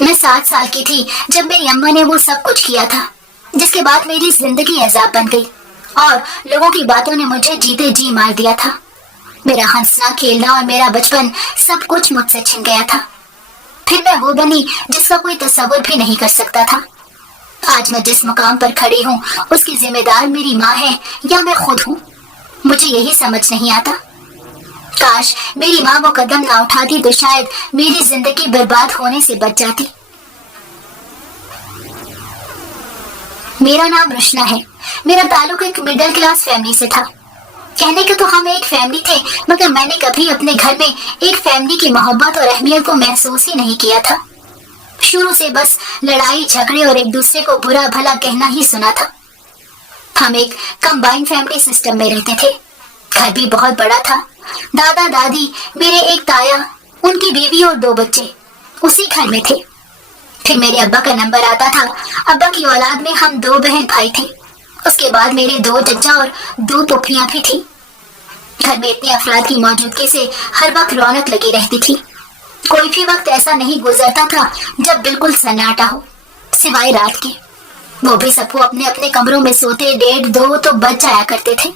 میں 7 سال کی تھی جب میری اماں نے وہ سب کچھ کیا تھا جس کے بعد میری زندگی عذاب بن گئی اور لوگوں کی باتوں نے مجھے جیتے جی مار دیا تھا۔ میرا ہنسنا کھیلنا اور میرا بچپن سب کچھ مجھ سے چھن گیا تھا۔ پھر میں وہ بنی جس کا کوئی تصور بھی نہیں کر سکتا تھا۔ آج میں جس مقام پر کھڑی ہوں اس کی ذمہ دار میری ماں ہے یا میں خود ہوں، مجھے یہی سمجھ نہیں آتا۔ کاش میری ماں وہ قدم نہ اٹھاتی تو شاید میری زندگی برباد ہونے سے بچ جاتی۔ میرا نام رشنا ہے۔ میرا تعلق ایک مڈل کلاس فیملی سے تھا۔ کہنے کے تو ہم ایک فیملی تھے، مگر میں نے کبھی اپنے گھر میں ایک فیملی کی محبت اور اہمیت کو محسوس ہی نہیں کیا تھا۔ شروع سے بس لڑائی جھگڑے اور ایک دوسرے کو برا بھلا کہنا ہی سنا تھا۔ ہم ایک کمبائن فیملی سسٹم میں رہتے تھے۔ گھر بھی بہت بڑا تھا۔ دادا دادی، میرے ایک تایا، ان کی بیوی اور 2 بچے اسی گھر میں تھے۔ پھر میرے ابا کا نمبر آتا تھا۔ ابا کی اولاد میں ہم 2 بہن بھائی تھے۔ اس کے بعد میرے 2 چچا اور 2 پھوپھیاں بھی تھی۔ گھر میں اتنے افراد کی موجودگی سے ہر وقت رونق لگی رہتی تھی۔ کوئی بھی وقت ایسا نہیں گزرتا تھا جب بالکل سناٹا ہو، سوائے رات کے۔ وہ بھی سب کو اپنے اپنے کمروں میں سوتے 1:30-2 تو بج جایا کرتے تھے۔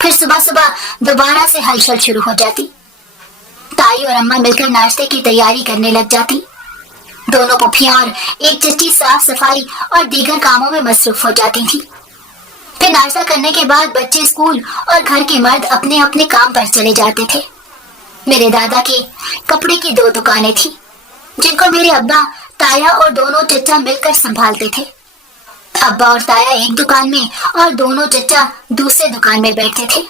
پھر صبح صبح دوبارہ سے ہلچل شروع ہو جاتی۔ تائی اور اماں مل کر ناشتے کی تیاری کرنے لگ جاتی۔ دونوں پھوپھیاں اور ایک چچی صاف صفائی اور دیگر کاموں میں مصروف ہو جاتی تھی۔ پھر ناشتہ کرنے کے بعد بچے اسکول اور گھر کے مرد اپنے اپنے کام پر چلے جاتے تھے۔ میرے دادا کی کپڑے کی 2 دکانیں تھیں جن کو میرے ابا، تایا اور دونوں چچا مل کر سنبھالتے تھے۔ ابا اور تایا ایک دکان میں اور دونوں چچا دوسرے دکان میں بیٹھتے تھے،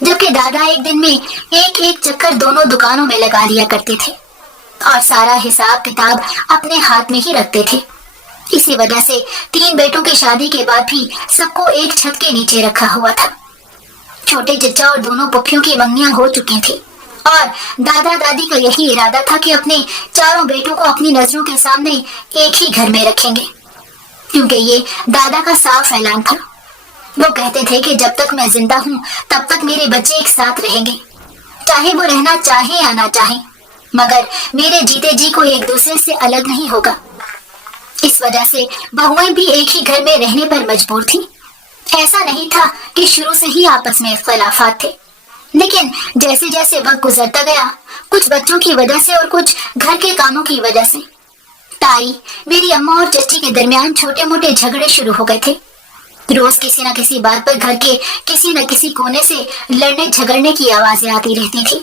جبکہ دادا ایک دن میں ایک چکر دونوں دکانوں میں لگا لیا کرتے تھے اور سارا حساب کتاب اپنے ہاتھ میں ہی رکھتے تھے۔ اسی وجہ سے 3 بیٹوں کی شادی کے بعد بھی سب کو ایک چھت کے نیچے رکھا ہوا تھا۔ چھوٹے چچا اور دونوں پھوپھیوں کی منگنیاں ہو چکی تھیں اور دادا دادی کا یہی ارادہ تھا کہ اپنے 4 بیٹوں کو اپنی نظروں کے سامنے ایک ہی گھر میں رکھیں گے، کیونکہ یہ دادا کا صاف اعلان تھا۔ وہ کہتے تھے کہ جب تک میں زندہ ہوں تب تک میرے بچے ایک ساتھ رہیں گے، چاہے وہ رہنا چاہیں یا نہ چاہیں، مگر میرے جیتے جی کوئی ایک دوسرے سے الگ نہیں ہوگا۔ اس وجہ سے بہویں بھی ایک ہی گھر میں رہنے پر مجبور تھیں۔ ایسا نہیں تھا کہ شروع سے ہی آپس میں اختلافات تھے، لیکن جیسے جیسے وقت گزرتا گیا، کچھ بچوں کی وجہ سے اور کچھ گھر کے کاموں کی وجہ سے، تائی، میری اماں اور چچی کے درمیان چھوٹے موٹے جھگڑے شروع ہو گئے تھے۔ روز کسی نہ کسی بات پر گھر کے کسی نہ کسی کونے سے لڑنے جھگڑنے کی آوازیں آتی رہتی تھی۔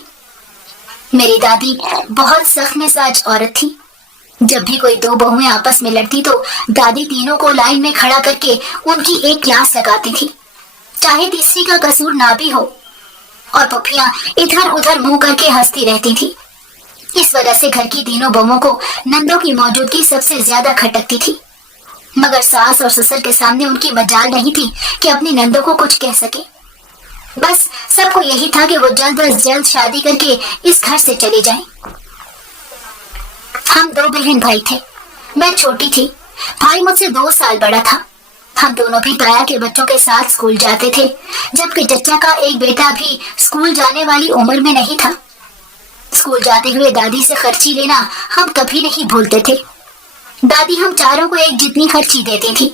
میری دادی بہت سخت مزاج عورت تھی۔ جب بھی کوئی 2 بہویں آپس میں لڑتی تو دادی تینوں کو لائن میں کھڑا کر کے ان کی ایک کلاس لگاتی تھی، چاہے تیسری کا قصور نہ بھی ہو، اور پھوپھیاں ادھر ادھر منہ کر کے ہنستی رہتی تھی۔ اس وجہ سے گھر کی تینوں بہوؤں کو نندوں کی موجودگی سب سے زیادہ کھٹکتی تھی، مگر ساس اور سسر کے سامنے ان کی مجال نہیں تھی کہ اپنی نندوں کو کچھ کہہ سکے۔ بس سب کو یہی تھا کہ وہ جلد از جلد شادی کر کے اس گھر سے چلی جائیں۔ ہم 2 بہن بھائی تھے، میں چھوٹی تھی، بھائی مجھ سے 2 سال بڑا تھا۔ ہم دونوں بھی تایا کے بچوں کے ساتھ اسکول جاتے تھے، جبکہ چچا کا ایک بیٹا بھی اسکول جانے والی عمر میں نہیں تھا۔ اسکول جاتے ہوئے دادی سے خرچی لینا ہم کبھی نہیں بھولتے تھے۔ دادی ہم چاروں کو ایک جتنی خرچی دیتی تھی۔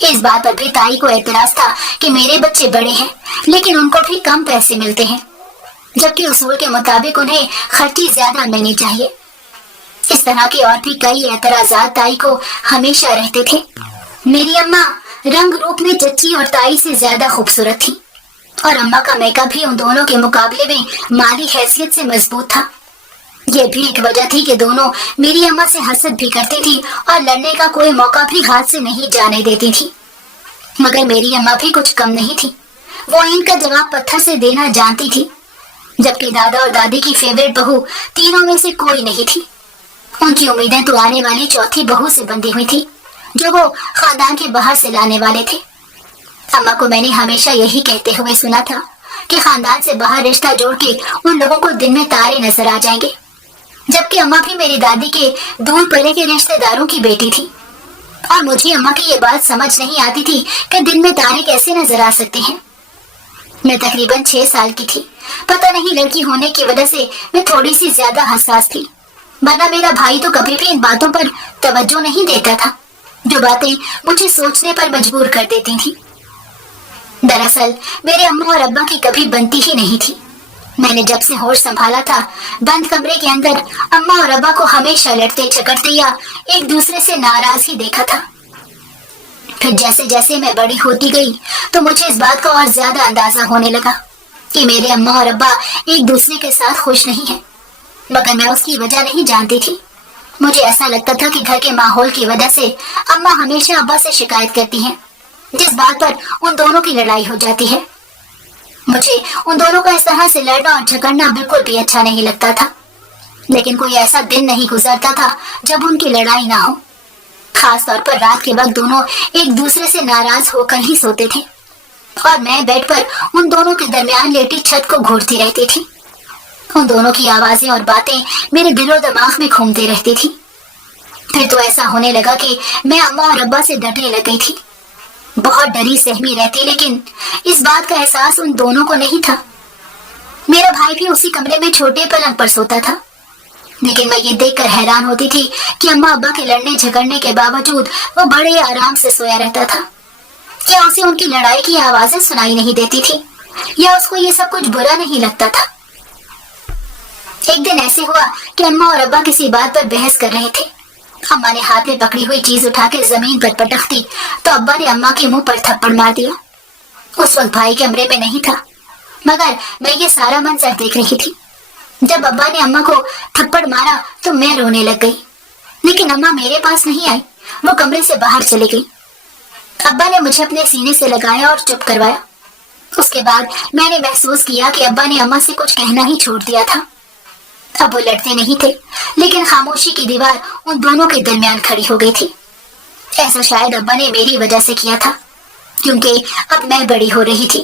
اس بات پر بھی تائی کو اعتراض تھا کہ میرے بچے بڑے ہیں لیکن ان کو بھی کم پیسے ملتے ہیں، جبکہ اصول کے مطابق انہیں خرچی زیادہ ملنی چاہیے۔ اس طرح کے اور بھی کئی اعتراضات تائی کو ہمیشہ رہتے تھے۔ میری اماں رنگ روپ میں چچی اور تائی سے زیادہ خوبصورت تھی، اور اماں کا میک اپ بھی ان دونوں کے مقابلے میں مالی حیثیت سے مضبوط تھا۔ یہ بھی ایک وجہ تھی کہ دونوں میری اماں سے حسد بھی کرتی تھی اور لڑنے کا کوئی موقع بھی ہاتھ سے نہیں جانے دیتی تھی۔ مگر میری اماں بھی کچھ کم نہیں تھی، وہ ان کا جواب پتھر سے دینا جانتی تھی، جبکہ دادا اور دادی کی فیوریٹ بہو تینوں میں سے کوئی نہیں تھی۔ ان کی امیدیں تو آنے والی چوتھی بہو سے بندھی ہوئی تھی، جو وہ خاندان کے باہر سے لانے والے تھے۔ اماں کو میں نے ہمیشہ یہی کہتے ہوئے سنا تھا کہ خاندان سے باہر رشتہ جوڑ کے ان لوگوں کو دن میں تارے نظر آ جائیں گے، جبکہ اماں بھی میری دادی کے دور پلے کے رشتہ داروں کی بیٹی تھی، اور مجھے اماں کی یہ بات سمجھ نہیں آتی تھی کہ دن میں تارے کیسے نظر آ سکتے ہیں۔ میں تقریباً 6 سال کی تھی، پتہ نہیں لڑکی ہونے کی وجہ سے میں تھوڑی سی زیادہ حساس تھی، वरना मेरा भाई तो कभी भी इन बातों पर तवज्जो नहीं देता था, जो बातें मुझे सोचने पर मजबूर कर देती थी। दरअसल मेरे अम्मा और अब्बा की कभी बनती ही नहीं थी। मैंने जब से होश संभाला था, बंद कमरे के अंदर अम्मा और अब्बा को हमेशा लड़ते झगड़ते या एक दूसरे से नाराज ही देखा था। फिर जैसे जैसे मैं बड़ी होती गई तो मुझे इस बात का और ज्यादा अंदाजा होने लगा कि मेरे अम्मा और अब्बा एक दूसरे के साथ खुश नहीं हैं, मगर मैं उसकी वजह नहीं जानती थी। मुझे ऐसा लगता था कि घर के माहौल की वजह से अम्मा हमेशा अब्बा से शिकायत करती हैं, जिस बात पर उन दोनों की लड़ाई हो जाती है। मुझे उन दोनों का इस तरह से लड़ना और झगड़ना बिल्कुल भी अच्छा नहीं लगता था, लेकिन कोई ऐसा दिन नहीं गुजरता था जब उनकी लड़ाई ना हो। खास तौर पर रात के वक्त दोनों एक दूसरे से नाराज होकर ही सोते थे और मैं बेड पर उन दोनों के दरमियान लेटी छत को घूरती रहती थी। उन दोनों की आवाजें और बातें मेरे दिलो दिमाग में घूमती रहती थी। फिर तो ऐसा होने लगा कि मैं अम्मा और अब्बा से डरने लग गई थी। बहुत डरी सहमी रहती, लेकिन इस बात का एहसास उन दोनों को नहीं था। मेरा भाई भी उसी कमरे में छोटे पलंग पर सोता था, लेकिन मैं ये देखकर हैरान होती थी कि अम्मा अब्बा के लड़ने झगड़ने के बावजूद वो बड़े आराम से सोया रहता था। क्या उसे उनकी लड़ाई की आवाजें सुनाई नहीं देती थी, या उसको ये सब कुछ बुरा नहीं लगता था? एक दिन ऐसे हुआ कि अम्मा और अब्बा किसी बात पर बहस कर रहे थे। अम्मा ने हाथ में पकड़ी हुई चीज उठा के जमीन पर पटक दी तो अब्बा ने अम्मा के मुंह पर थप्पड़ मार दिया। उस वक्त भाई कमरे में नहीं था, मगर मैं ये सारा मंजर देख रही थी। जब अब्बा ने अम्मा को थप्पड़ मारा तो मैं रोने लग गई, लेकिन अम्मा मेरे पास नहीं आई, वो कमरे से बाहर चली गई। अब्बा ने मुझे अपने सीने से लगाया और चुप करवाया। उसके बाद मैंने महसूस किया कि अब्बा ने अम्मा से कुछ कहना ही छोड़ दिया था। अब वो लड़ते नहीं थे, लेकिन खामोशी की दीवार उन दोनों के दरमियान खड़ी हो गई थी। ऐसा शायद अब्बा ने मेरी वजह से किया था, क्योंकि अब मैं बड़ी हो रही थी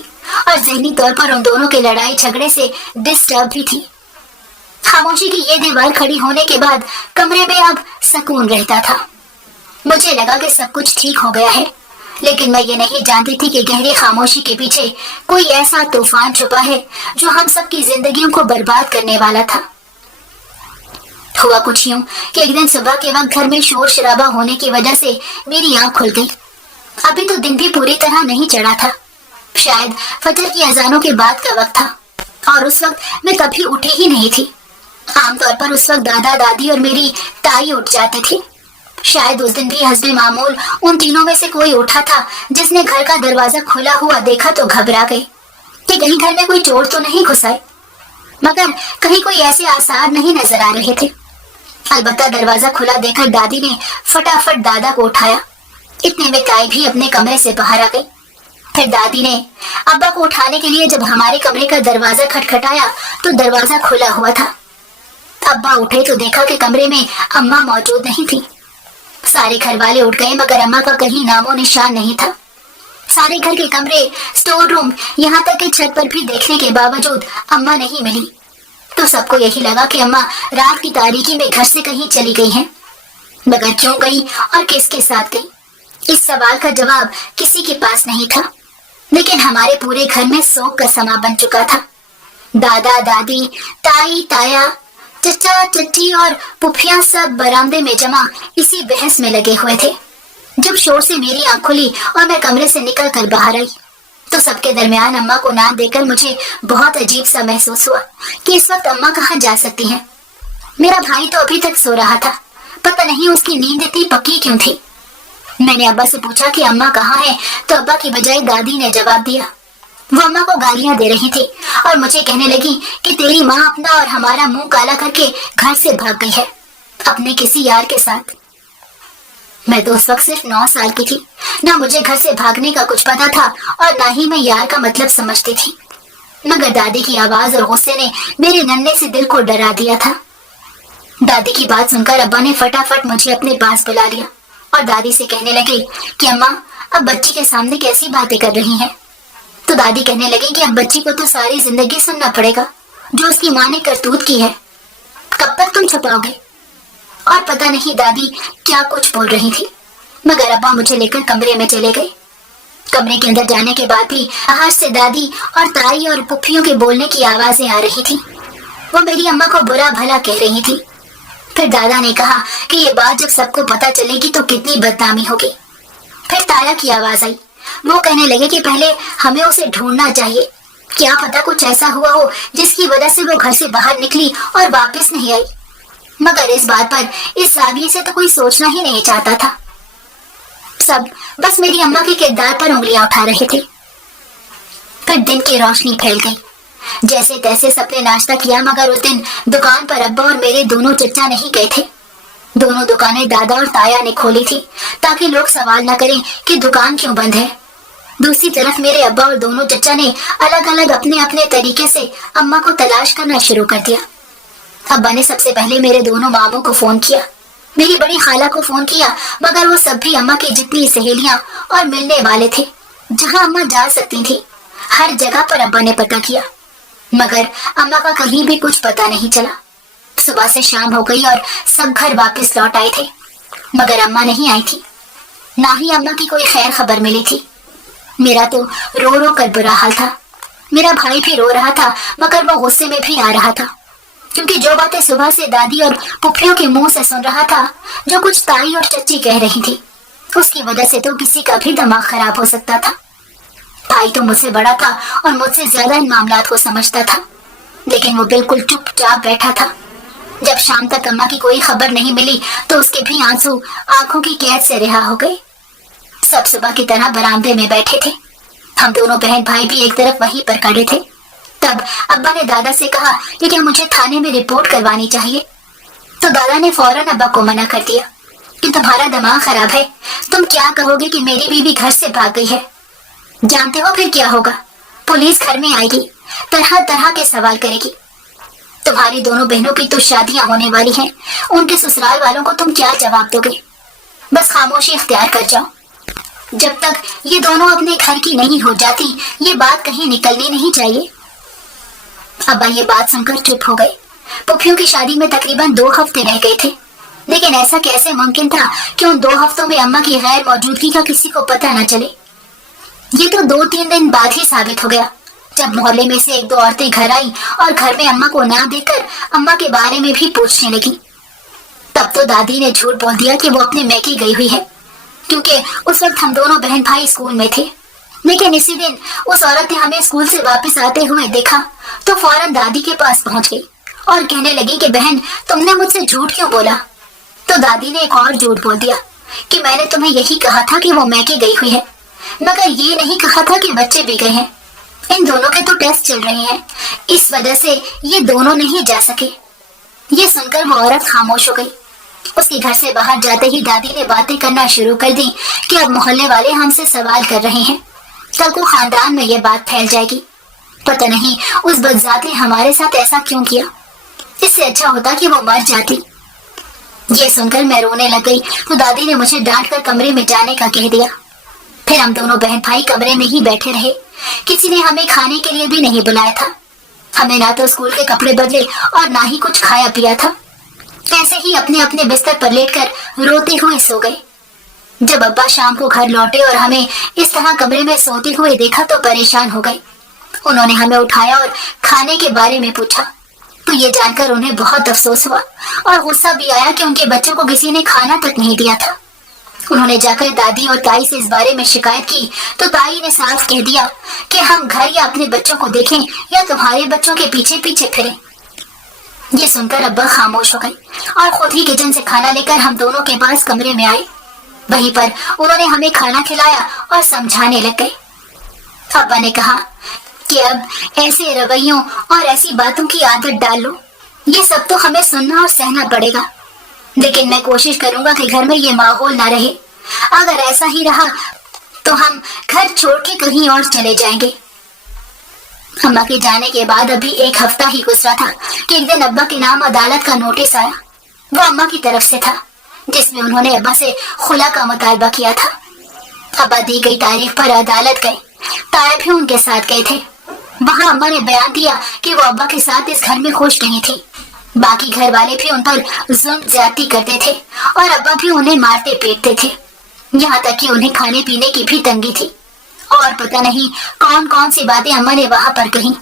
और ज़हनी तौर पर उन दोनों के लड़ाई झगड़े से डिस्टर्ब भी थी। खामोशी की ये दीवार खड़ी होने के बाद कमरे में अब सुकून रहता था। मुझे लगा कि सब कुछ ठीक हो गया है, लेकिन मैं ये नहीं जानती थी कि गहरी खामोशी के पीछे कोई ऐसा तूफान छुपा है जो हम सबकी जिंदगियों को बर्बाद करने वाला था। हुआ कुछ यूं कि एक दिन सुबह के वक्त घर में शोर शराबा होने की वजह से मेरी आंख खुल गई। अभी तो दिन भी पूरी तरह नहीं चढ़ा था, शायद फजर की अजानों के बाद का वक्त था, और उस वक्त मैं कभी उठी ही नहीं थी। आमतौर पर उस वक्त दादा दादी और मेरी ताई उठ जाते थे। शायद उस दिन भी हस्बे मामूल उन तीनों में से कोई उठा था जिसने घर का दरवाजा खुला हुआ देखा तो घबरा गए कि कहीं घर में कोई चोर तो नहीं घुसाए, मगर कहीं कोई ऐसे आसार नहीं नजर आ रहे थे। अलबत्ता दरवाजा खुला देखकर दादी ने फटाफट दादा को उठाया। इतने में ताई भी अपने कमरे से बाहर आ गई। फिर दादी ने अब्बा को उठाने के लिए जब हमारे कमरे का दरवाजा खटखटाया तो दरवाजा खुला हुआ था। अब्बा उठे तो देखा कि कमरे में अम्मा मौजूद नहीं थी। सारे घर वाले उठ गए, मगर अम्मा का कहीं नामो निशान नहीं था। सारे घर के कमरे, स्टोर रूम, यहाँ तक कि छत पर भी देखने के बावजूद अम्मा नहीं मिली। तो सबको यही लगा कि अम्मा रात की तारीकी में घर से कहीं चली गई हैं, मगर क्यों गई और किसके साथ गई, इस सवाल का जवाब किसी के पास नहीं था। लेकिन हमारे पूरे घर में शोक का समा बन चुका था। दादा दादी, ताई ताया, चचा चच्ची और पुफिया सब बरामदे में जमा इसी बहस में लगे हुए थे। जब शोर से मेरी आंख खुली और मैं कमरे से निकल कर बाहर आई तो सबके दरमियान अम्मा को ना देखकर मुझे बहुत अजीब सा महसूस हुआ कि इस वक्त अम्मा कहाँ जा सकती हैं। मेरा भाई तो अभी तक सो रहा था, पता नहीं उसकी नींद इतनी पक्की क्यों थी। मैंने अब्बा से पूछा कि अम्मा कहाँ है, तो अब्बा की बजाय दादी ने जवाब दिया। वो अम्मा को गालियां दे रही थी और मुझे कहने लगी कि तेरी माँ अपना और हमारा मुंह काला करके घर से भाग गई है, अपने किसी यार के साथ। मैं तो उस वक्त सिर्फ 9 साल की थी। ना मुझे घर से भागने का कुछ पता था और ना ही मैं यार का मतलब समझती थी, मगर दादी की आवाज और गुस्से ने मेरे नन्हे से दिल को डरा दिया था। दादी की बात सुनकर अब्बा ने फटाफट मुझे अपने पास बुला लिया और दादी से कहने लगे कि अम्मा अब बच्ची के सामने कैसी बातें कर रही हैं। तो दादी कहने लगी कि अब बच्ची को तो सारी जिंदगी सुनना पड़ेगा जो उसकी माँ ने करतूत की है, कब तक तुम छुपाओगे। और पता नहीं दादी क्या कुछ बोल रही थी, मगर अब्बा मुझे लेकर कमरे में चले गए। कमरे के अंदर जाने के बाद भी बाहर से दादी और ताई और पुप्पियों के बोलने की आवाजें आ रही थी। वो मेरी अम्मा को बुरा भला कह रही थी। پھر دادا نے کہا کہ یہ بات جب سب کو پتا چلے گی تو کتنی بدنامی ہوگی۔ پھر تایا کی آواز آئی۔ وہ کہنے لگے کہ پہلے ہمیں اسے ڈھونڈنا چاہیے، کیا پتا کچھ ایسا ہوا ہو جس کی وجہ سے وہ گھر سے باہر نکلی اور واپس نہیں آئی۔ مگر اس بات پر اس زاویے سے تو کوئی سوچنا ہی نہیں چاہتا تھا۔ سب بس میری اماں کے کردار پر انگلیاں اٹھا رہے تھے۔ پھر دن کی روشنی پھیل گئی۔ جیسے تیسے سب نے ناشتہ کیا، مگر اس دن دکان پر ابا اور میرے دونوں چچا نہیں گئے تھے۔ دونوں دکانیں دادا اور تایا نے کھولی تھی تاکہ لوگ سوال نہ کریں کہ دکان کیوں بند ہے۔ دوسری طرف میرے ابا اور دونوں چچا نے الگ الگ اپنے اپنے طریقے سے اماں کو تلاش کرنا شروع کر دیا۔ ابا نے سب سے پہلے میرے دونوں ماموں کو فون کیا، میری بڑی خالہ کو فون کیا، مگر وہ سب بھی اماں کی جتنی سہیلیاں اور ملنے والے تھے جہاں اماں جا سکتی تھی، ہر جگہ پر ابا نے پتہ کیا، مگر اماں کا کہیں بھی کچھ پتہ نہیں چلا۔ صبح سے شام ہو گئی اور سب گھر واپس لوٹ آئے تھے، مگر اماں نہیں آئی تھی، نہ ہی اماں کی کوئی خیر خبر ملی تھی۔ میرا تو رو رو کر برا حال تھا۔ میرا بھائی بھی رو رہا تھا، مگر وہ غصے میں بھی آ رہا تھا، کیونکہ جو باتیں صبح سے دادی اور پھپھیوں کے منہ سے سن رہا تھا، جو کچھ تائی اور چچی کہہ رہی تھی، اس کی وجہ سے تو کسی کا بھی دماغ خراب ہو سکتا تھا۔ بھائی تو مجھ سے بڑا تھا اور مجھ سے زیادہ ان معاملات کو سمجھتا تھا، لیکن وہ بالکل چپ چاپ بیٹھا تھا۔ جب شام تک اماں کی کوئی خبر نہیں ملی تو اس کے بھی آنسو آنکھوں کی قید سے رہا ہو گئے۔ سب صبح کی طرح برآمدے میں بیٹھے تھے، ہم دونوں بہن بھائی بھی ایک طرف وہیں پر کھڑے تھے۔ تب ابا نے دادا سے کہا کہ کیا مجھے تھانے میں رپورٹ کروانی چاہیے، تو دادا نے فوراً ابا کو منع کر دیا کہ تمہارا دماغ خراب ہے، تم کیا کہو گے کہ میری بیوی گھر سے بھاگ گئی ہے؟ جانتے ہو پھر کیا ہوگا؟ پولیس گھر میں آئے گی، طرح طرح کے سوال کرے گی۔ تمہاری دونوں بہنوں کی تو شادیاں ہونے والی ہیں، ان کے سسرال والوں کو تم کیا جواب دو گے؟ بس خاموشی اختیار کر جاؤ۔ جب تک یہ دونوں اپنے گھر کی نہیں ہو جاتی، یہ بات کہیں نکلنی نہیں چاہیے۔ ابا یہ بات سن کر چپ ہو گئے۔ پھپھیوں کی شادی میں تقریباً 2 ہفتے رہ گئے تھے، لیکن ایسا کیسے ممکن تھا کہ ان 2 ہفتوں میں اماں کی غیر موجودگی کا کسی کو پتہ نہ چلے؟ یہ تو 2-3 دن بعد ہی ثابت ہو گیا، جب محلے میں سے 1-2 عورتیں گھر آئیں اور گھر میں اماں کو نہ دیکھ کر اماں کے بارے میں بھی پوچھنے لگی۔ تب تو دادی نے جھوٹ بول دیا کہ وہ اپنے میکے گئی ہوئی ہے، کیونکہ اس وقت ہم دونوں بہن بھائی اسکول میں تھے۔ لیکن اسی دن اس عورت نے ہمیں اسکول سے واپس آتے ہوئے دیکھا تو فوراً دادی کے پاس پہنچ گئی اور کہنے لگی کہ بہن تم نے مجھ سے جھوٹ کیوں بولا؟ تو دادی نے ایک اور جھوٹ بول دیا کہ میں نے تمہیں یہی کہا تھا کہ وہ میکے گئی ہوئی ہے، مگر یہ نہیں کہا تھا کہ بچے بھی گئے ہیں۔ ان دونوں کے تو ٹیسٹ چل رہے ہیں، اس وجہ سے یہ دونوں نہیں جا سکے۔ یہ سن کر وہ عورت خاموش ہو گئی۔ اس کے گھر سے باہر جاتے ہی دادی نے باتیں کرنا شروع کر دی کہ اب محلے والے ہم سے سوال کر رہے ہیں، کل کو خاندان میں یہ بات پھیل جائے گی، پتہ نہیں اس بدذات نے ہمارے ساتھ ایسا کیوں کیا، اس سے اچھا ہوتا کہ وہ مر جاتی۔ یہ سن کر میں رونے لگ گئی تو دادی نے مجھے ڈانٹ کر کمرے میں جانے کا کہہ دیا۔ پھر ہم دونوں بہن بھائی کمرے میں ہی بیٹھے رہے، کسی نے ہمیں کھانے کے لیے بھی نہیں بلایا تھا۔ ہمیں نہ تو اسکول کے کپڑے بدلے اور نہ ہی کچھ کھایا پیا تھا، ایسے ہی اپنے اپنے بستر پر لیٹ کر روتے ہوئے سو گئے۔ جب ابا شام کو گھر لوٹے اور ہمیں اس طرح کمرے میں سوتے ہوئے دیکھا تو پریشان ہو گئے۔ انہوں نے ہمیں اٹھایا اور کھانے کے بارے میں پوچھا تو یہ جان کر انہیں بہت افسوس ہوا اور غصہ بھی آیا کہ ان کے بچوں کو کسی نے کھانا تک نہیں دیا تھا۔ انہوں نے جا کر دادی اور تائی سے اس بارے میں شکایت کی تو تائی نے صاف کہہ دیا کہ ہم گھر یا اپنے بچوں کو دیکھیں یا تمہارے بچوں کے پیچھے پیچھے پھریں۔ یہ سن کر ابا خاموش ہو گئے اور خود ہی کچن سے کھانا لے کر ہم دونوں کے پاس کمرے میں آئے۔ وہیں پر انہوں نے ہمیں کھانا کھلایا اور سمجھانے لگ گئے۔ ابا نے کہا کہ اب ایسے رویوں اور ایسی باتوں کی عادت ڈال لو، یہ سب تو ہمیں سننا اور سہنا پڑے گا، لیکن میں کوشش کروں گا کہ گھر میں یہ ماحول نہ رہے۔ اگر ایسا ہی رہا تو ہم گھر چھوڑ کے کہیں اور چلے جائیں گے۔ اماں کے جانے کے بعد ابھی 1 ہفتہ ہی گزرا تھا کہ ایک دن ابا کے نام عدالت کا نوٹس آیا۔ وہ اماں کی طرف سے تھا، جس میں انہوں نے ابا سے خلا کا مطالبہ کیا تھا۔ ابا دی گئی تاریخ پر عدالت گئے، تایا بھی ان کے ساتھ گئے تھے۔ وہاں اماں نے بیان دیا کہ وہ ابا کے ساتھ اس گھر میں خوش نہیں تھی، باقی گھر والے بھی ان پر ظلم زیادتی کرتے تھے اور ابا بھی انہیں مارتے پیٹتے تھے، یہاں تک کہ انہیں کھانے پینے کی بھی تنگی تھی، اور پتہ نہیں کون کون سی باتیں اماں نے وہاں پر کہیں۔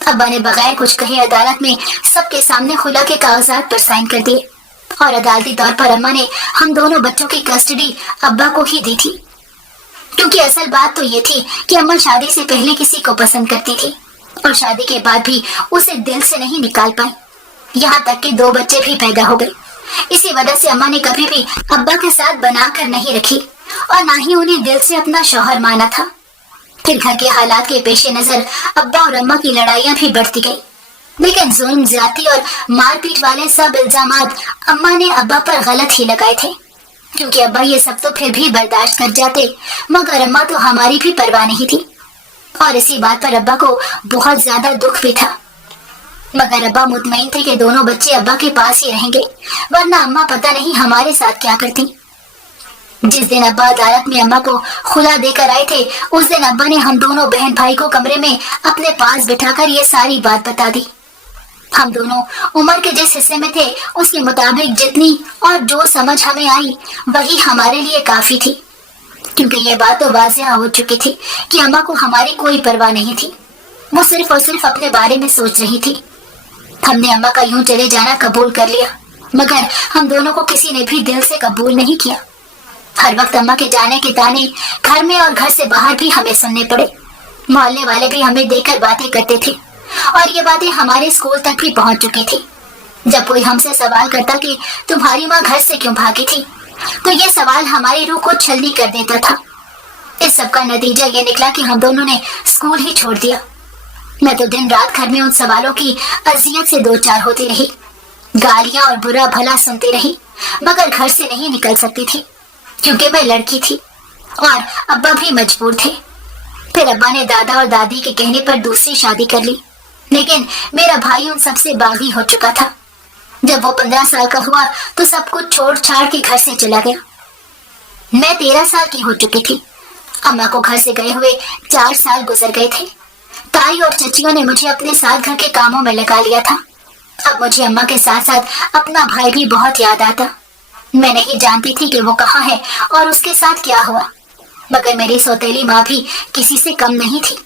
ابا نے بغیر کچھ کہے عدالت میں سب کے سامنے خلا کے کاغذات پر سائن کر دیے۔ और अदालती तौर पर अम्मा ने हम दोनों बच्चों की कस्टडी अब्बा को ही दी थी, क्योंकि असल बात तो ये थी कि अम्मा शादी से पहले किसी को पसंद करती थी और शादी के बाद भी उसे दिल से नहीं निकाल पाई। यहाँ तक कि 2 बच्चे भी पैदा हो गए। इसी वजह से अम्मा ने कभी भी अब्बा के साथ बनाकर नहीं रखी और ना ही उन्हें दिल से अपना शौहर माना था। फिर घर के हालात के पेश नजर अब्बा और अम्मा की लड़ाइयाँ भी बढ़ती गई, लेकिन जुल्म, ज्यादती और मारपीट वाले सब इल्जामात अम्मा ने अब्बा पर गलत ही लगाए थे, क्योंकि अब्बा ये सब तो फिर भी बर्दाश्त कर जाते, मगर अम्मा तो हमारी भी परवाह नहीं थी। और इसी बात पर अब्बा को बहुत ज्यादा दुख भी था, मगर अब्बा मुतमईन थे कि दोनों बच्चे अब्बा के पास ही रहेंगे, वरना अम्मा पता नहीं हमारे साथ क्या करती। जिस दिन अब्बा अदालत में अम्मा को खुला देकर आए थे, उस दिन अब्बा ने हम दोनों बहन भाई को कमरे में अपने पास बिठाकर ये सारी बात बता दी। हम दोनों उम्र के जिस हिस्से में थे उसके मुताबिक जितनी और जो समझ हमें आई वही हमारे लिए काफी थी, क्योंकि ये बात तो वाज़ेह हो चुकी थी कि अम्मा को हमारी कोई परवाह नहीं थी। वो सिर्फ और सिर्फ अपने बारे में सोच रही थी। हमने अम्मा का यूं चले जाना कबूल कर लिया, मगर हम दोनों को किसी ने भी दिल से कबूल नहीं किया। हर वक्त अम्मा के जाने के ताने घर में और घर से बाहर भी हमें सुनने पड़े। मोहल्ले वाले भी हमें देखकर बातें करते थे और ये बातें हमारे स्कूल तक भी पहुंच चुकी थी। जब कोई हमसे सवाल करता कि तुम्हारी माँ घर से क्यों भागी थी, तो ये सवाल हमारी रूह को छलनी कर देता था। इस सब का नतीजा ये निकला कि हम दोनों ने स्कूल ही छोड़ दिया। मैं तो दिन रात घर में उन सवालों की अजियत से दो चार होती रही, गालियां और बुरा भला सुनती रही, मगर घर से नहीं निकल सकती थी, क्योंकि मैं लड़की थी और अब्बा भी मजबूर थे। फिर अब्बा ने दादा और दादी के कहने पर दूसरी शादी कर ली, लेकिन मेरा भाई उन सबसे बागी हो चुका था। जब वो 15 साल का हुआ तो सब कुछ छोड़ छाड़ के घर से चला गया। मैं 13 साल की हो चुकी थी। अम्मा को घर से गए हुए 4 साल गुजर गए थे। ताई और चचियों ने मुझे अपने साथ घर के कामों में लगा लिया था। अब मुझे अम्मा के साथ साथ अपना भाई भी बहुत याद आता। मैं नहीं जानती थी कि वो कहाँ है और उसके साथ क्या हुआ, मगर मेरी सौतेली माँ भी किसी से कम नहीं थी।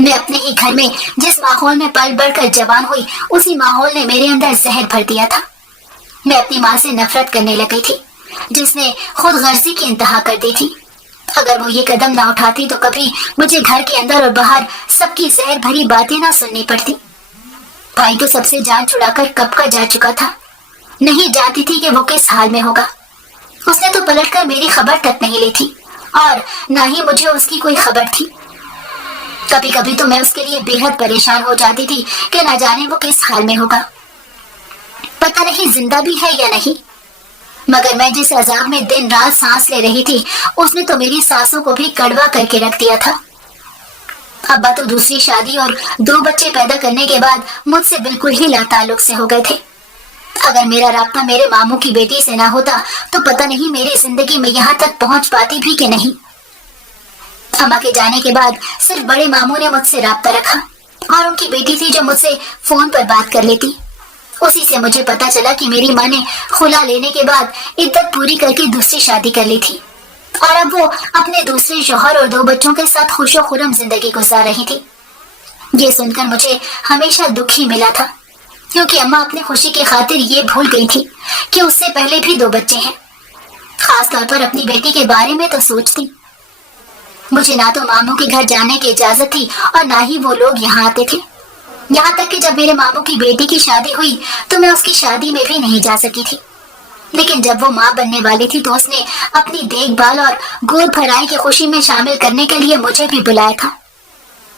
मैं अपने ही घर में जिस माहौल में पल बढ़कर जवान हुई, उसी माहौल ने मेरे अंदर जहर भर दिया था। मैं अपनी माँ से नफरत करने लगी थी, जिसने खुद गर्जी की इंतहा कर दी थी। अगर वो ये कदम ना उठाती तो कभी मुझे घर के अंदर और बाहर सबकी जहर भरी बातें ना सुननी पड़ती। भाई तो सबसे जान छुड़ाकर कब का जा चुका था। नहीं जानती थी कि वो किस हाल में होगा। उसने तो पलटकर मेरी खबर तक नहीं ली थी और ना ही मुझे उसकी कोई खबर थी। कभी कभी तो मैं उसके लिए बेहद परेशान हो जाती थी कि ना जाने वो किस हाल में होगा, पता नहीं जिंदा भी है या नहीं। मगर मैं जिस अजाब में दिन रात सांस ले रही थी, उसने तो मेरी सांसों को भी कड़वा करके रख दिया था। अब्बा तो दूसरी शादी और 2 बच्चे पैदा करने के बाद मुझसे बिल्कुल ही लाताल्लुक से हो गए थे। अगर मेरा राब्ता मेरे मामू की बेटी से ना होता तो पता नहीं मेरी जिंदगी में यहाँ तक पहुँच पाती भी कि नहीं। अम्मा के जाने के बाद सिर्फ बड़े मामू ने मुझसे राब्ता रखा और उनकी बेटी थी जो मुझसे फोन पर बात कर लेती। उसी से मुझे पता चला कि मेरी माँ ने खुला लेने के बाद इद्दत पूरी करके दूसरी शादी कर ली थी और अब वो अपने दूसरे शौहर और 2 बच्चों के साथ खुशो खुरम जिंदगी गुजार रही थी। ये सुनकर मुझे हमेशा दुख ही मिला था, क्योंकि अम्मा अपनी खुशी की खातिर ये भूल गई थी कि उससे पहले भी 2 बच्चे हैं। खास तौर पर अपनी बेटी के बारे में तो सोचती। मुझे ना तो मामू के घर जाने की इजाजत थी और ना ही वो लोग यहाँ आते थे। यहाँ तक कि जब मेरे मामू की बेटी की शादी हुई तो मैं उसकी शादी में भी नहीं जा सकी थी। लेकिन जब वो माँ बनने वाली थी तो उसने अपनी देखभाल और गोद भराई की खुशी में शामिल करने के लिए मुझे भी बुलाया था।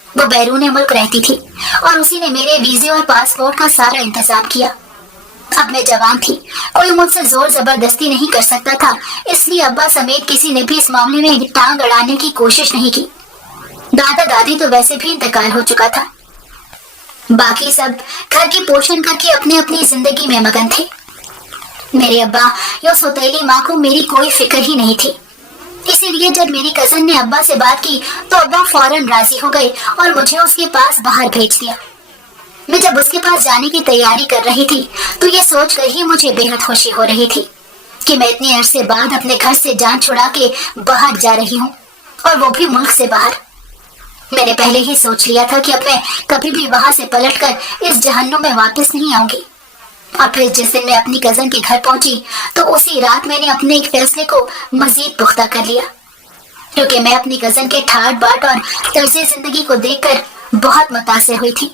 वो बैरून मुल्क रहती थी और उसी ने मेरे वीजे और पासपोर्ट का सारा इंतजाम किया। अब मैं जवान थी, कोई मुझसे जोर जबरदस्ती नहीं कर सकता था, इसलिए अब्बा समेत किसी ने भी इस मामले में टांग अड़ाने की कोशिश नहीं की। दादा दादी तो वैसे भी इंतकाल हो चुका था। बाकी सब घर की पोषण करके अपनी अपनी जिंदगी में मगन थे। मेरे अब्बा या सौतेली माँ को मेरी कोई फिक्र ही नहीं थी। इसीलिए जब मेरी कजन ने अब्बा से बात की तो अब्बा फौरन राजी हो गए और मुझे उसके पास बाहर भेज दिया। मैं जब उसके पास जाने की तैयारी कर रही थी तो ये सोचकर ही मुझे बेहद खुशी हो रही थी कि मैं इतने अरसे बाद अपने घर से जान छुड़ा के बाहर जा रही हूँ, और वो भी मुल्क से बाहर। मैंने पहले ही सोच लिया था कि अब मैं कभी भी वहां से पलटकर इस जहन्नुम में वापस नहीं आऊंगी। اور پھر جس دن میں اپنی کزن کے گھر پہنچی تو اسی رات میں نے اپنے ایک فیصلے کو مزید پختہ کر لیا، کیونکہ میں اپنی کزن کے ٹھاٹ باٹ اور طرز زندگی کو دیکھ کر بہت متاثر ہوئی تھی۔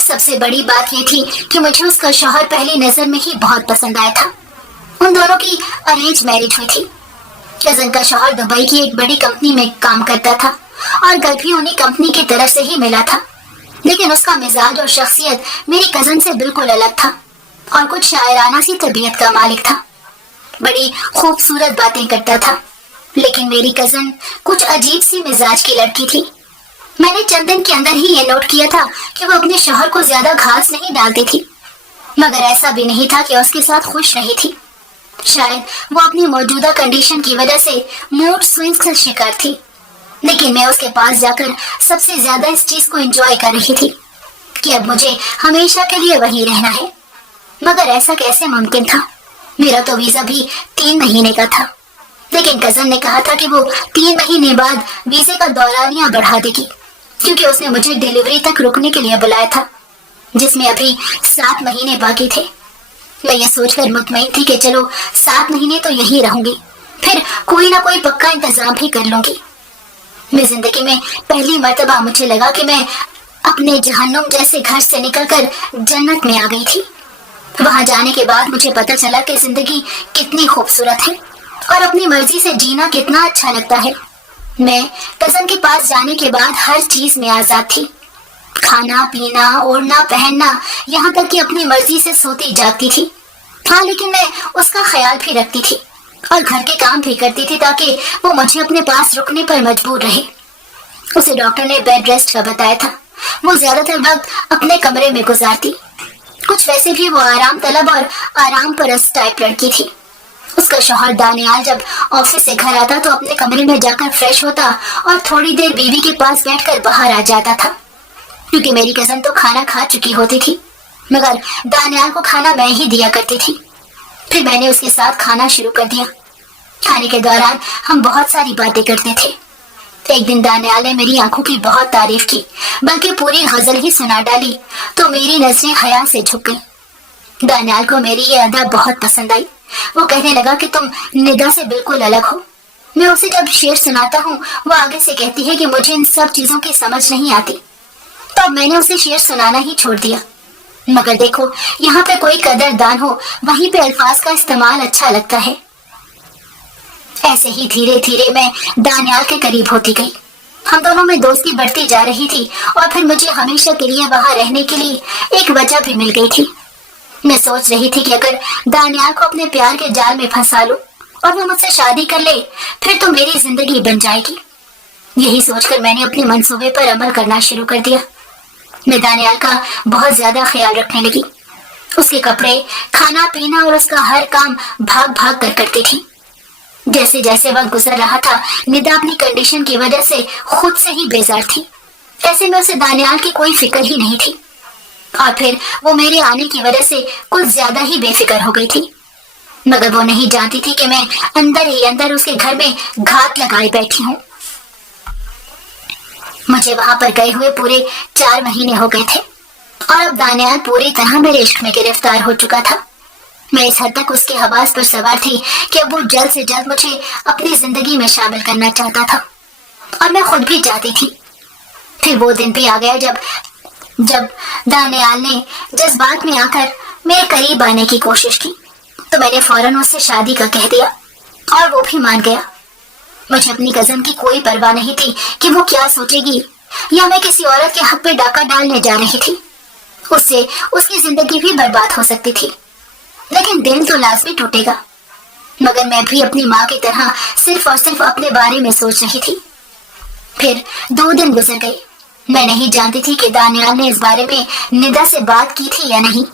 سب سے بڑی بات یہ تھی کہ مجھے اس کا شوہر پہلی نظر میں ہی بہت پسند آیا تھا۔ ان دونوں کی ارینج میرج ہوئی تھی۔ کزن کا شوہر دبئی کی ایک بڑی کمپنی میں کام کرتا تھا اور گھر بھی انہیں کمپنی کی طرف سے ہی ملا تھا، لیکن اس کا مزاج اور شخصیت میری کزن سے بالکل الگ تھا اور کچھ شاعرانہ سی طبیعت کا مالک تھا۔ بڑی خوبصورت باتیں کرتا تھا، لیکن میری کزن کچھ عجیب سی مزاج کی لڑکی تھی۔ میں نے چند دن کے اندر ہی یہ نوٹ کیا تھا کہ وہ اپنے شوہر کو زیادہ گھاس نہیں ڈالتی تھی، مگر ایسا بھی نہیں تھا کہ اس کے ساتھ خوش رہی تھی۔ شاید وہ اپنی موجودہ کنڈیشن کی وجہ سے موڈ سوئنگز کا شکار تھی، لیکن میں اس کے پاس جا کر سب سے زیادہ اس چیز کو انجوائے کر رہی تھی کہ اب مجھے ہمیشہ کے لیے وہیں رہنا ہے۔ مگر ایسا کیسے ممکن تھا؟ میرا تو ویزا بھی 3 مہینے کا تھا، لیکن کزن نے کہا تھا کہ وہ 3 مہینے بعد ویزے کا دورانیہ بڑھا دے گی، کیونکہ اس نے مجھے ڈیلیوری تک رکنے کے لیے بلایا تھا، جس میں ابھی 7 مہینے باقی تھے۔ میں یہ سوچ کر مطمئن تھی کہ چلو 7 مہینے تو یہی رہوں گی، پھر کوئی نہ کوئی پکا انتظام بھی کر لوں گی۔ میں زندگی میں پہلی مرتبہ مجھے لگا کہ میں اپنے جہنم جیسے گھر سے نکل کر جنت میں آ گئی تھی۔ وہاں جانے کے بعد مجھے پتہ چلا کہ زندگی کتنی خوبصورت ہے اور اپنی مرضی سے جینا کتنا اچھا لگتا ہے۔ میں کزن کے پاس جانے کے بعد ہر چیز میں آزاد تھی، کھانا پینا، اوڑھنا پہننا، یہاں تک کہ اپنی مرضی سے سوتی جاگتی تھی۔ ہاں، لیکن میں اس کا خیال بھی رکھتی تھی اور گھر کے کام بھی کرتی تھی تاکہ وہ مجھے اپنے پاس رکنے پر مجبور رہے۔ اسے ڈاکٹر نے بیڈ ریسٹ کا بتایا تھا۔ وہ زیادہ تر وقت اپنے کمرے میں گزارتی، کچھ ویسے بھی وہ آرام طلب اور آرام پرست ٹائپ لڑکی تھی۔ اس کا شوہر دانیال جب آفس سے گھر آتا تو اپنے کمرے میں جا کر فریش ہوتا اور تھوڑی دیر بیوی کے پاس بیٹھ کر باہر آ جاتا تھا، کیونکہ میری کزن تو کھانا کھا چکی ہوتی تھی، مگر دانیال کو کھانا میں ہی دیا کرتی تھی۔ پھر میں نے اس کے ساتھ کھانا شروع کر دیا۔ کھانے کے دوران ہم بہت ساری باتیں کرتے تھے۔ ایک دن دانیال نے میری آنکھوں کی بہت تعریف کی، بلکہ پوری غزل ہی سنا ڈالی، تو میری نظریں حیا سے جھک گئیں۔ دانیال کو میری یہ ادا بہت پسند آئی۔ وہ کہنے لگا کہ تم ندا سے بالکل الگ ہو۔ میں اسے جب شعر سناتا ہوں وہ آگے سے کہتی ہے کہ مجھے ان سب چیزوں کی سمجھ نہیں آتی، تو اب میں نے اسے شعر سنانا ہی چھوڑ دیا۔ مگر دیکھو، یہاں پہ کوئی قدر دان ہو وہیں پہ الفاظ کا استعمال اچھا لگتا ہے۔ ایسے ہی دھیرے دھیرے میں دانیال کے قریب ہوتی گئی۔ ہم دونوں میں دوستی بڑھتی جا رہی تھی اور پھر مجھے ہمیشہ کے لیے وہاں رہنے کے لیے ایک وجہ بھی مل گئی تھی۔ میں سوچ رہی تھی کہ اگر دانیال کو اپنے پیار کے جال میں پھنسا لوں اور وہ مجھ سے شادی کر لے، پھر تو میری زندگی بن جائے گی۔ یہی سوچ کر میں نے اپنے منصوبے پر عمل کرنا شروع کر دیا۔ میں دانیال کا بہت زیادہ خیال رکھنے لگی۔ اس کے کپڑے، کھانا پینا اور اس کا ہر کام بھاگ بھاگ کر کرتی تھی۔ جیسے جیسے وقت گزر رہا تھا، ندا اپنی کنڈیشن کی وجہ سے خود سے ہی بیزار تھی۔ ایسے میں اسے دانیال کی کوئی فکر ہی نہیں تھی، اور پھر وہ میرے آنے کی وجہ سے کچھ زیادہ ہی بے فکر ہو گئی تھی۔ مگر وہ نہیں جانتی تھی کہ میں اندر ہی اندر اس کے گھر میں گھات لگائے بیٹھی ہوں۔ مجھے وہاں پر گئے ہوئے پورے 4 مہینے ہو گئے تھے، اور اب دانیال پوری طرح میرے عشق میں گرفتار ہو چکا تھا۔ میں اس حد تک اس کے حواس پر سوار تھی کہ اب وہ جلد سے جلد مجھے اپنی زندگی میں شامل کرنا چاہتا تھا، اور میں خود بھی چاہتی تھی۔ پھر وہ دن بھی آ گیا جب دانیال نے جذبات میں آ کر میرے قریب آنے کی کوشش کی، تو میں نے فوراً اس سے شادی کا کہہ دیا، اور وہ بھی مان گیا۔ مجھے اپنی کزن کی کوئی پرواہ نہیں تھی کہ وہ کیا سوچے گی، یا میں کسی عورت کے حق پہ ڈاکہ ڈالنے جا رہی تھی۔ اس سے اس کی زندگی بھی برباد ہو سکتی تھی، لیکن دل تو لازمی ٹوٹے گا۔ مگر میں بھی اپنی ماں کی طرح صرف اور صرف اپنے بارے میں سوچ رہی تھی۔ پھر 2 دن گزر گئے۔ میں نہیں جانتی تھی کہ دانیال نے اس بارے میں ندا سے بات کی تھی یا نہیں،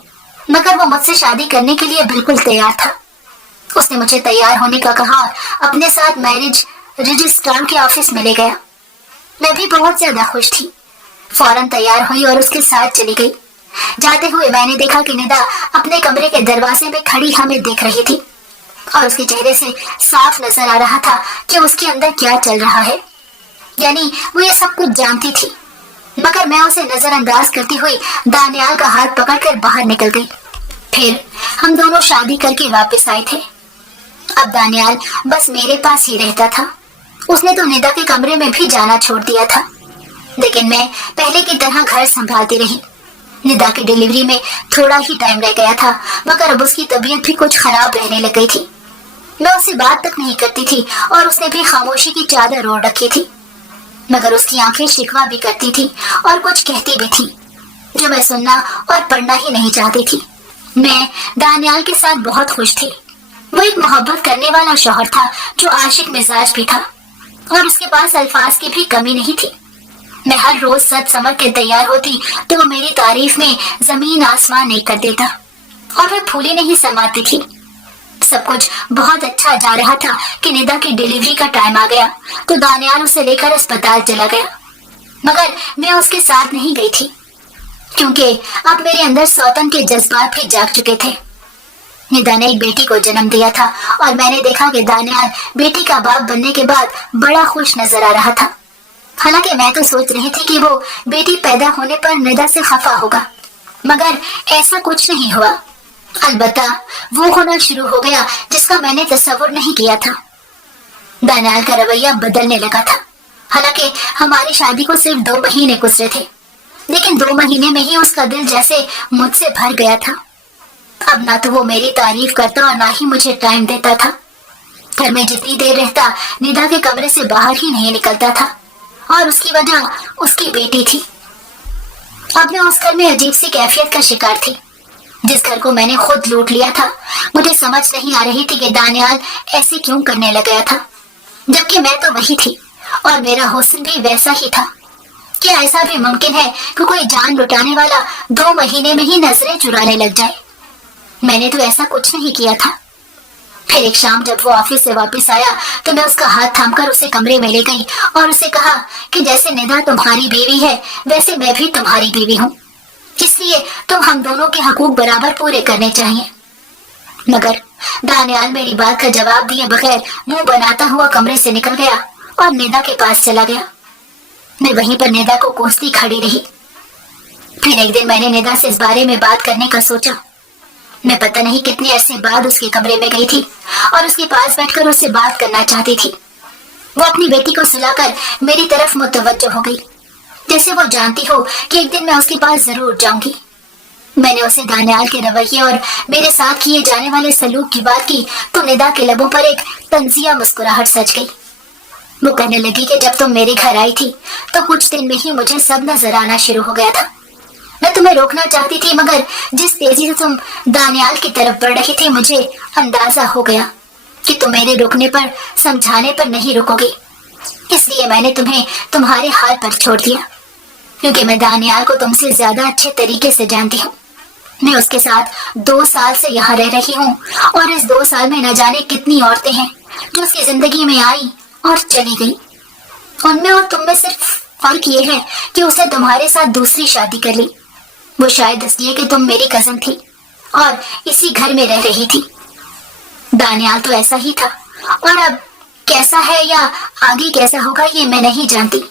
مگر وہ مجھ سے شادی کرنے کے لیے بالکل تیار تھا۔ اس نے مجھے تیار ہونے کا کہا اور اپنے ساتھ میرج رجسٹرار کے آفس میں لے گیا۔ میں بھی بہت زیادہ خوش تھی، فوراً تیار ہوئی اور اس کے ساتھ چلی گئی۔ جاتے ہوئے میں نے دیکھا کہ ندا اپنے کمرے کے دروازے میں کھڑی ہمیں دیکھ رہی تھی، اور اس کے چہرے سے صاف نظر آ رہا تھا کہ اس کے اندر کیا چل رہا ہے۔ یعنی وہ یہ سب کچھ جانتی تھی، مگر میں اسے نظر انداز کرتی ہوئی دانیال کا ہاتھ پکڑ کر باہر نکل گئی۔ फिर हम दोनों शादी करके वापस आए थे। अब दानियाल बस मेरे पास ही रहता था। उसने तो निदा के कमरे में भी जाना छोड़ दिया था, लेकिन मैं पहले की तरह घर संभालती रही। निदा की डिलीवरी में थोड़ा ही टाइम रह गया था, मगर अब उसकी तबीयत भी कुछ खराब रहने लग गई थी। मैं उससे बात तक नहीं करती थी और उसने भी खामोशी की चादर ओढ़ रखी थी, मगर उसकी आंखें शिकवा भी करती थी और कुछ कहती भी थी जो मैं सुनना और पढ़ना ही नहीं चाहती थी। मैं दानियाल के साथ बहुत खुश थी। वो एक मोहब्बत करने वाला शौहर था जो आशिक मिजाज भी था, और उसके पास अल्फाज की भी कमी नहीं थी। मैं हर रोज सच समझ के तैयार होती तो वो मेरी तारीफ में जमीन आसमान नहीं कर देता, और मैं फूली नहीं समाती थी। सब कुछ बहुत अच्छा जा रहा था कि निदा की डिलीवरी का टाइम आ गया तो दानियाल उसे लेकर अस्पताल चला गया, मगर मैं उसके साथ नहीं गई थी क्योंकि अब मेरे अंदर सौतन के जज्बात भी जाग चुके थे। निदा ने एक बेटी को जन्म दिया था और मैंने देखा कि दानियाल बेटी का बाप बनने के बाद बड़ा खुश नजर आ रहा था। हालांकि मैं तो सोच रही थी कि वो बेटी पैदा होने पर निदा से खफा होगा, मगर ऐसा कुछ नहीं हुआ। अलबत्ता वो होना शुरू हो गया जिसका मैंने तस्वुर नहीं किया था। दानियाल का रवैया बदलने लगा था। हालांकि हमारी शादी को सिर्फ 2 महीने गुजरे थे, लेकिन 2 महीने में ही उसका दिल जैसे मुझसे भर गया था। अब ना तो वो मेरी तारीफ करता और ना ही मुझे टाइम देता था। घर में जितनी देर रहता निदा के कमरे से बाहर ही नहीं निकलता था, और उसकी वजह उसकी बेटी थी। अब मैं उस घर में अजीब सी कैफियत का शिकार थी जिस घर को मैंने खुद लूट लिया था। मुझे समझ नहीं आ रही थी कि दानियाल ऐसे क्यों करने लग गया था, जबकि मैं तो वही थी और मेरा हुस्न भी वैसा ही था। क्या ऐसा भी मुमकिन है कि कोई जान लुटाने वाला 2 महीने में ही नजरें चुराने लग जाए? मैंने तो ऐसा कुछ नहीं किया था। फिर एक शाम जब वो ऑफिस से वापस आया तो मैं उसका हाथ थामकर उसे कमरे में ले गई और उसे कहा कि जैसे निदा तुम्हारी बीवी है वैसे मैं भी तुम्हारी बीवी हूँ, इसलिए तो हम दोनों के हकूक बराबर पूरे करने चाहिए। मगर दानियाल मेरी बात का जवाब दिए बगैर मुंह बनाता हुआ कमरे से निकल गया और निदा के पास चला गया। मैं वहीं पर निदा को कोसती खड़ी रही। फिर एक दिन मैंने निदा से इस बारे में बात करने का सोचा। मैं पता नहीं कितने अरसे बाद उसके कमरे में गई थी और उसके पास बैठकर उससे बात करना चाहती थी। वो अपनी बेटी को सुलाकर मेरी तरफ मुतवज्जो हो गई, जैसे वो जानती हो कि एक दिन मैं उसके पास जरूर जाऊंगी। मैंने उसे दानियाल के रवैये और मेरे साथ किए जाने वाले सलूक की बात की तो निदा के लबों पर एक तंजिया मुस्कुराहट सज गई। वो कहने लगी कि जब तुम मेरे घर आई थी तो कुछ दिन में ही मुझे सब नजर आना शुरू हो गया था। मैं तुम्हें रोकना चाहती थी, मगर जिस तेजी से तुम दानियाल की तरफ बढ़ रही थी मुझे अंदाजा हो गया कि तुम मेरे रुकने पर, समझाने पर नहीं रुकोगी। इसलिए मैंने तुम्हें तुम्हारे हाल पर छोड़ दिया, क्योंकि मैं दानियाल को तुमसे ज्यादा अच्छे तरीके से जानती हूँ। मैं उसके साथ 2 साल से यहाँ रह रही हूँ और इस 2 साल में न जाने कितनी औरतें हैं जो उसकी जिंदगी में आई और चली गई। उनमें और तुम में सिर्फ फर्क ये है कि उसने तुम्हारे साथ दूसरी शादी कर ली। वो शायद इसलिए कि तुम मेरी कजन थी और इसी घर में रह रही थी। दानियाल तो ऐसा ही था, और अब कैसा है या आगे कैसा होगा ये मैं नहीं जानती,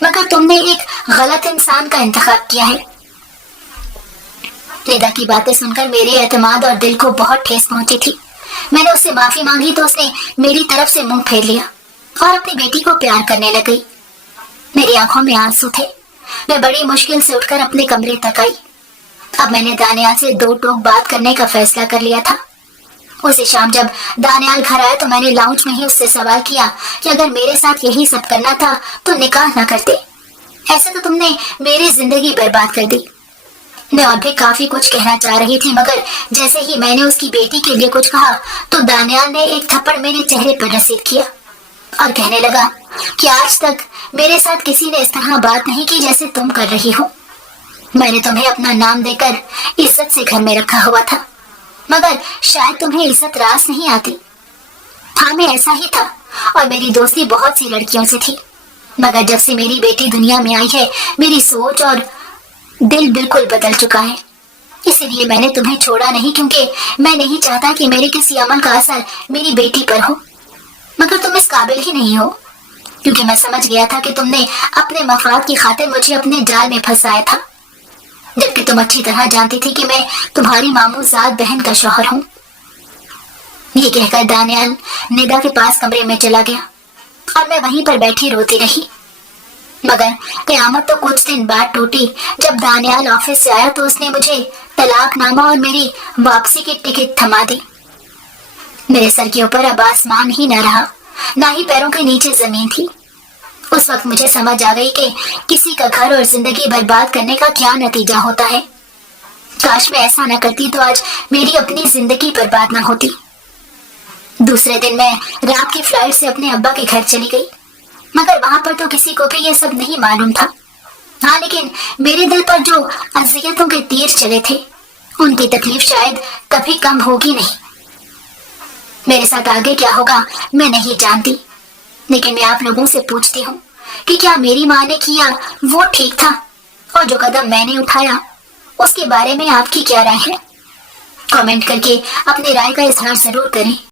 मगर तुमने एक गलत इंसान का इंतखाब किया है। निदा की बातें सुनकर मेरे एतमाद और दिल को बहुत ठेस पहुंची थी। मैंने उससे माफी मांगी तो उसने मेरी तरफ से मुंह फेर लिया और अपनी बेटी को प्यार करने लग गई। मेरी आंखों में आंसू थे। मैं बड़ी मुश्किल से उठकर अपने कमरे तक आई। अब मैंने दानियाल से 2 टोक बात करने का फैसला कर लिया था। उसी शाम जब दानियाल घर आया तो मैंने लाउंज में ही उससे सवाल किया कि अगर मेरे साथ यही सब करना था तो निकाह ना करते। ऐसे तो तुमने मेरी जिंदगी बर्बाद कर दी। मैं और भी काफी कुछ कहना चाह रही थी, मगर जैसे ही मैंने उसकी बेटी के लिए कुछ कहा तो दानियाल ने एक थप्पड़ मेरे चेहरे पर रसीद किया और कहने लगा कि आज तक मेरे साथ किसी ने इस तरह बात नहीं की जैसे तुम कर रही हो। मैंने तुम्हें अपना नाम देकर इज्जत से घर में रखा हुआ था, मगर शायद तुम्हें इज्जत रास नहीं आती। हाँ, मैं ऐसा ही था और मेरी दोस्ती बहुत सी लड़कियों से थी, मगर जब से मेरी बेटी दुनिया में आई है मेरी सोच और दिल बिल्कुल बदल चुका है। इसीलिए मैंने तुम्हें छोड़ा नहीं, क्योंकि मैं नहीं चाहता कि मेरे किसी अमल का असर मेरी बेटी पर हो। मगर तुम इस काबिल ही नहीं हो, क्योंकि मैं समझ गया था कि तुमने अपने मफाद की खातिर मुझे अपने जाल में फंसाया था। जबकि तुम अच्छी तरह जानती थी कि मैं तुम्हारी मामूजात बहन का शौहर हूँ। ये कहकर दानियाल निदा के पास कमरे में चला गया और मैं वहीं पर बैठी रोती रही। मगर कयामत तो कुछ दिन बाद टूटी जब दानियाल ऑफिस से आया तो उसने मुझे तलाकनामा और मेरी वापसी की टिकट थमा दी। मेरे सर के ऊपर अब आसमान ही न रहा, ना ही पैरों के नीचे जमीन थी। उस वक्त मुझे समझ आ गई कि किसी का घर और जिंदगी बर्बाद करने का क्या नतीजा होता है। काश मैं ऐसा न करती तो आज मेरी अपनी जिंदगी बर्बाद न होती। दूसरे दिन मैं रात की फ्लाइट से अपने अब्बा के घर चली गई, मगर वहां पर तो किसी को भी ये सब नहीं मालूम था। हाँ, लेकिन मेरे दिल पर जो अज़ियतों के तीर चले थे उनकी तकलीफ शायद कभी कम होगी नहीं। मेरे साथ आगे क्या होगा मैं नहीं जानती, लेकिन मैं आप लोगों से पूछती हूँ कि क्या मेरी माँ ने किया वो ठीक था, और जो कदम मैंने उठाया उसके बारे में आपकी क्या राय है? कमेंट करके अपनी राय का इजहार जरूर करें।